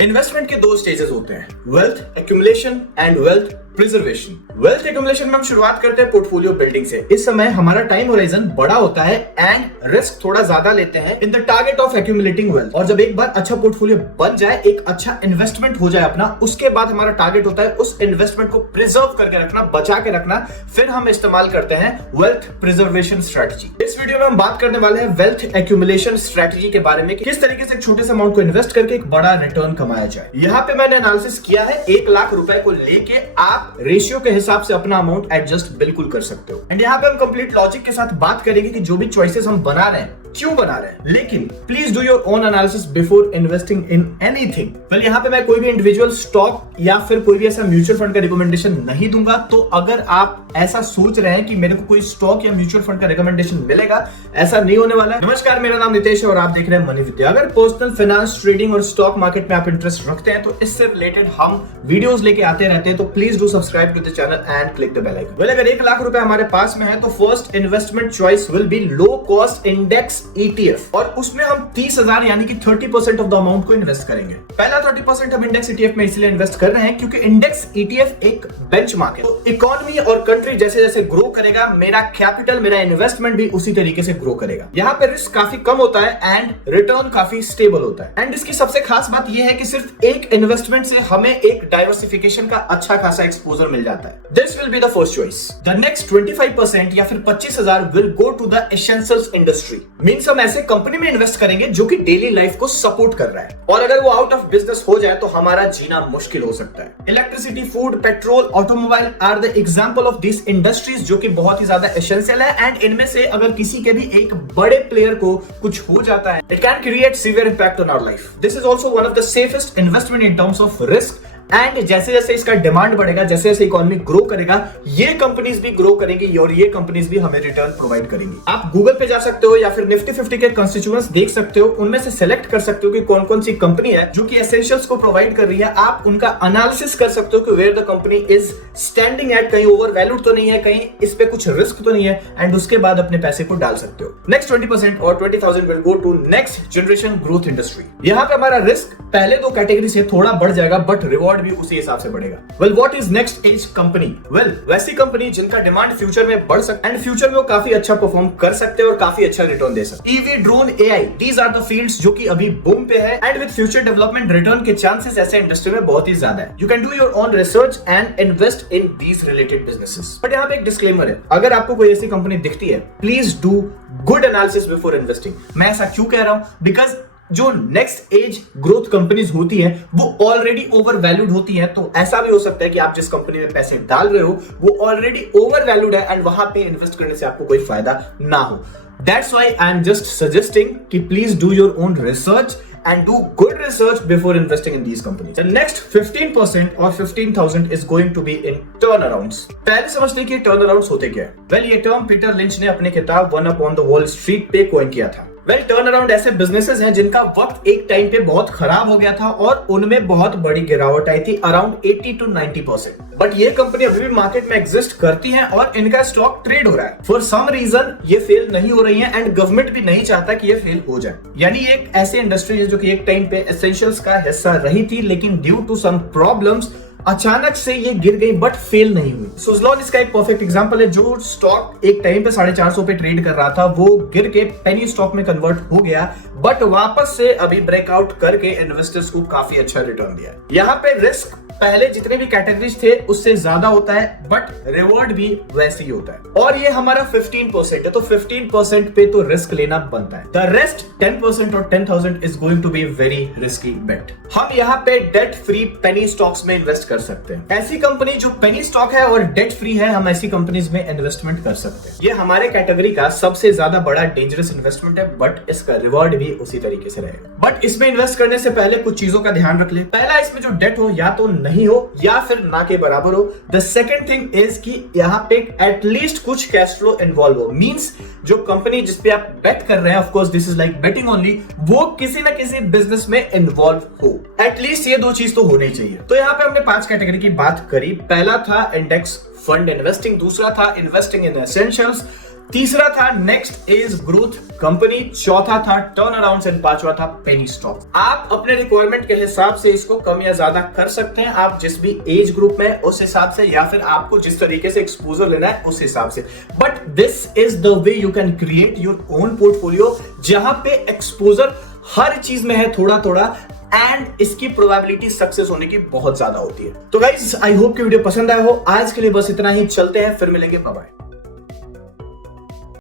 Investment के दो stages होते हैं, wealth accumulation and wealth preservation. Wealth accumulation में हम शुरुआत करते हैं पोर्टफोलियो बिल्डिंग से। इस समय हमारा टाइम होराइजन बड़ा होता है एंड रिस्क थोड़ा ज्यादा लेते हैं in the target of accumulating wealth. और जब एक बार अच्छा पोर्टफोलियो बन जाए, एक अच्छा इन्वेस्टमेंट हो जाए अपना, उसके बाद हमारा टारगेट होता है उस इन्वेस्टमेंट को प्रिजर्व करके रखना, बचा के रखना। फिर हम इस्तेमाल करते हैं वेल्थ प्रिजर्वेशन स्ट्रेटजी। इस वीडियो में हम बात करने वाले हैं वेल्थ एक्यूमुलेशन स्ट्रेटजी के बारे में, किस तरीके से एक छोटे से अमाउंट को इन्वेस्ट करके एक बड़ा रिटर्न कमाया जाए। यहाँ पे मैंने एनालिसिस किया है, 1 लाख रुपए को लेके आप रेशियो के हिसाब से अपना अमाउंट एडजस्ट बिल्कुल कर सकते हो। एंड यहाँ पे हम कंप्लीट लॉजिक के साथ बात करेंगे कि जो भी चॉइसेस हम बना रहे हैं क्यों बना रहे हैं। लेकिन please do your own analysis before investing in anything. Well, यहाँ पे मैं कोई भी इंडिविजुअल स्टॉक या फिर कोई भी ऐसा म्यूचुअल फंड का रिकमेंडेशन नहीं दूंगा। तो अगर आप ऐसा सोच रहे हैं कि मेरे को कोई स्टॉक या म्यूचुअल फंड का रिकमेंडेशन मिलेगा, ऐसा नहीं होने वाला है। नमस्कार, मेरा नाम नितेश है और आप देख रहे हैं मनी विद्या। अगर पर्सनल फाइनेंस, ट्रेडिंग और स्टॉक मार्केट में आप इंटरेस्ट रखते हैं तो इससे रिलेटेड हम वीडियोस लेके आते रहते हैं। तो please do subscribe to the channel and click the bell icon. Well, अगर 1 लाख रुपए हमारे पास में है तो first investment choice will be low cost index ETF, और उसमें हम 30,000 यानी कि 30% ऑफ द अमाउंट को इन्वेस्ट करेंगे। पहला 30% हम इंडेक्स ETF में इसलिए इन्वेस्ट कर रहे हैं क्योंकि इंडेक्स ETF एक बेंचमार्क है। तो इकोनॉमी और कंट्री जैसे जैसे ग्रो करेगा, मेरा कैपिटल, मेरा इन्वेस्टमेंट भी उसी तरीके से ग्रो करेगा। यहाँ पे रिस्क काफी कम होता है एंड रिटर्न काफी स्टेबल होता है। एंड इसकी सबसे खास बात यह है कि सिर्फ एक इन्वेस्टमेंट से हमें एक डाइवर्सिफिकेशन का अच्छा खासा एक्सपोजर मिल जाता है। This will be the first choice. The next 25% या फिर 25,000 will go to the essentials industry. Means हम ऐसे कंपनी में इन्वेस्ट करेंगे जो कि डेली लाइफ को सपोर्ट कर रहा है, और अगर वो आउट ऑफ बिजनेस हो जाए तो हमारा जीना मुश्किल हो सकता है। Electricity, food, petrol, automobile are the example of this industries जो कि बहुत ही ज्यादा एसेंशियल है। एंड इनमें से अगर किसी के भी एक बड़े प्लेयर को कुछ हो जाता है, it can create severe impact on our life. This is also one of the safest investment in terms of risk. And जैसे जैसे इसका डिमांड बढ़ेगा, जैसे जैसे इकोनॉमी ग्रो करेगा, ये कंपनीज भी ग्रो करेंगी और ये कंपनीज भी हमें रिटर्न प्रोवाइड करेंगी। आप गूगल पे जा सकते हो या फिर निफ्टी 50 के कंस्टिट्यूएंट्स देख सकते हो, उनमें से सिलेक्ट कर सकते हो कि कौन कौन सी कंपनी है जो कि एसेंशियल्स को प्रोवाइड कर रही है। आप उनका एनालिसिस कर सकते हो कि where the company is standing at, कहीं ओवर वैल्यूड तो नहीं है, कहीं इस पे कुछ रिस्क तो नहीं है, एंड उसके बाद अपने पैसे को डाल सकते हो। नेक्स्ट 20% और 20,000 will go to next generation growth industry. यहाँ पे हमारा रिस्क पहले 2 कैटेगरी से थोड़ा बढ़ जाएगा, बट रिवॉर्ड भी उसी हिसाब से बढ़ेगा। Well, what is next age company? Well, वैसी कंपनी जिनका डिमांड फ्यूचर में बढ़ सकता है एंड फ्यूचर में वो काफी अच्छा परफॉर्म कर सकते हैं और काफी अच्छा रिटर्न दे सकते हैं। EV, drone, AI, these are the fields जो कि अभी बूम पे है and with future development return के चांसेस ऐसे इंडस्ट्री में बहुत ही ज्यादा है। You can do your own research and invest in these related businesses. But यहाँ पे एक डिस्क्लेमर है, अगर आपको कोई ऐसी कंपनी दिखती है, please do good analysis before investing. मैं ऐसा क्यों कह रहा हूं? बिकॉज जो नेक्स्ट एज ग्रोथ कंपनीज होती हैं वो ऑलरेडी ओवर वैल्यूड होती हैं। तो ऐसा भी हो सकता है कि आप जिस कंपनी में पैसे डाल रहे हो वो ऑलरेडी ओवर वैल्यूड है एंड वहां पे इन्वेस्ट करने से आपको कोई फायदा ना हो। That's why I am just suggesting कि please do your own research and do good research before investing in these companies. The next 15% or 15,000 is going to be in turnarounds. पहले समझते हैं कि turnarounds होते क्या है। Well, ये term Peter lynch ने अपने किताब one upon the wall street पे कॉइन किया था। वेल, टर्न अराउंड ऐसे बिजनेसेस हैं जिनका वक्त एक टाइम पे बहुत खराब हो गया था और उनमें बहुत बड़ी गिरावट आई थी, अराउंड 80 to 90%। बट ये कंपनी अभी भी मार्केट में एग्जिस्ट करती हैं और इनका स्टॉक ट्रेड हो रहा है। फॉर सम रीजन ये फेल नहीं हो रही है एंड गवर्नमेंट भी नहीं चाहता कि ये फेल हो जाए। यानी एक ऐसी इंडस्ट्री है जो कि एक टाइम पे एसेंशियल्स का हिस्सा रही थी, लेकिन ड्यू टू सम प्रॉब्लम्स अचानक से ये गिर गई बट फेल नहीं हुई। सुज़लॉन इसका एक परफेक्ट एग्जांपल है। जो स्टॉक एक टाइम पे 450 पे ट्रेड कर रहा था वो गिर के पेनी स्टॉक में कन्वर्ट हो गया, बट वापस से अभी ब्रेकआउट करके इन्वेस्टर्स को काफी अच्छा रिटर्न दिया। यहाँ पे रिस्क पहले जितने भी कैटेगरीज थे उससे ज्यादा होता है, बट रिवॉर्ड भी वैसे ही होता है। और ये हमारा 15% है, तो 15% पे तो रिस्क लेना बनता है। द रेस्ट 10% और 10,000 is going to be very risky bet. हम यहाँ पे डेट फ्री पेनी स्टॉक्स में इन्वेस्ट कर सकते हैं। ऐसी कंपनी जो पेनी स्टॉक है और डेट फ्री है, हम ऐसी कंपनीज में इन्वेस्टमेंट कर सकते हैं। ये हमारे कैटेगरी का सबसे ज्यादा बड़ा डेंजरस इन्वेस्टमेंट है, बट इसका रिवॉर्ड भी उसी तरीके से रहेगा। बट इसमें इन्वेस्ट करने से पहले कुछ चीजों का ध्यान रख ले। पहला, इसमें जो डेट हो या तो नहीं हो या फिर ना के बराबर हो। द सेकंड थिंग इज कि यहाँ पे एटलीस्ट कुछ कैश फ्लो इन्वॉल्व हो। मींस जो कंपनी जिसपे आप बेट कर रहे हैं, of course this is like betting only, वो किसी ना किसी बिजनेस में इन्वॉल्व हो। एटलीस्ट ये 2 चीज तो होनी चाहिए। तो यहाँ पे हमने 5 कैटेगरी की बात करी। पहला था इंडेक्स फंड इन्वेस्टिंग, दूसरा था इन्वेस्टिंग इन एसेंशियल्स, तीसरा था नेक्स्ट एज ग्रोथ कंपनी, चौथा था टर्न अराउंड एंड पांचवा था पेनी स्टॉक। आप अपने रिक्वायरमेंट के हिसाब से इसको कम या ज्यादा कर सकते हैं, आप जिस भी एज ग्रुप में उस हिसाब से, या फिर आपको जिस तरीके से एक्सपोजर लेना है उस हिसाब से। But this is the way you can create your own portfolio, जहां पे एक्सपोजर हर चीज में है थोड़ा थोड़ा, एंड इसकी प्रोबेबिलिटी सक्सेस होने की बहुत ज्यादा होती है। तो गाइज आई होप कि वीडियो पसंद आया हो। आज के लिए बस इतना ही, चलते हैं, फिर मिलेंगे, बाय बाय।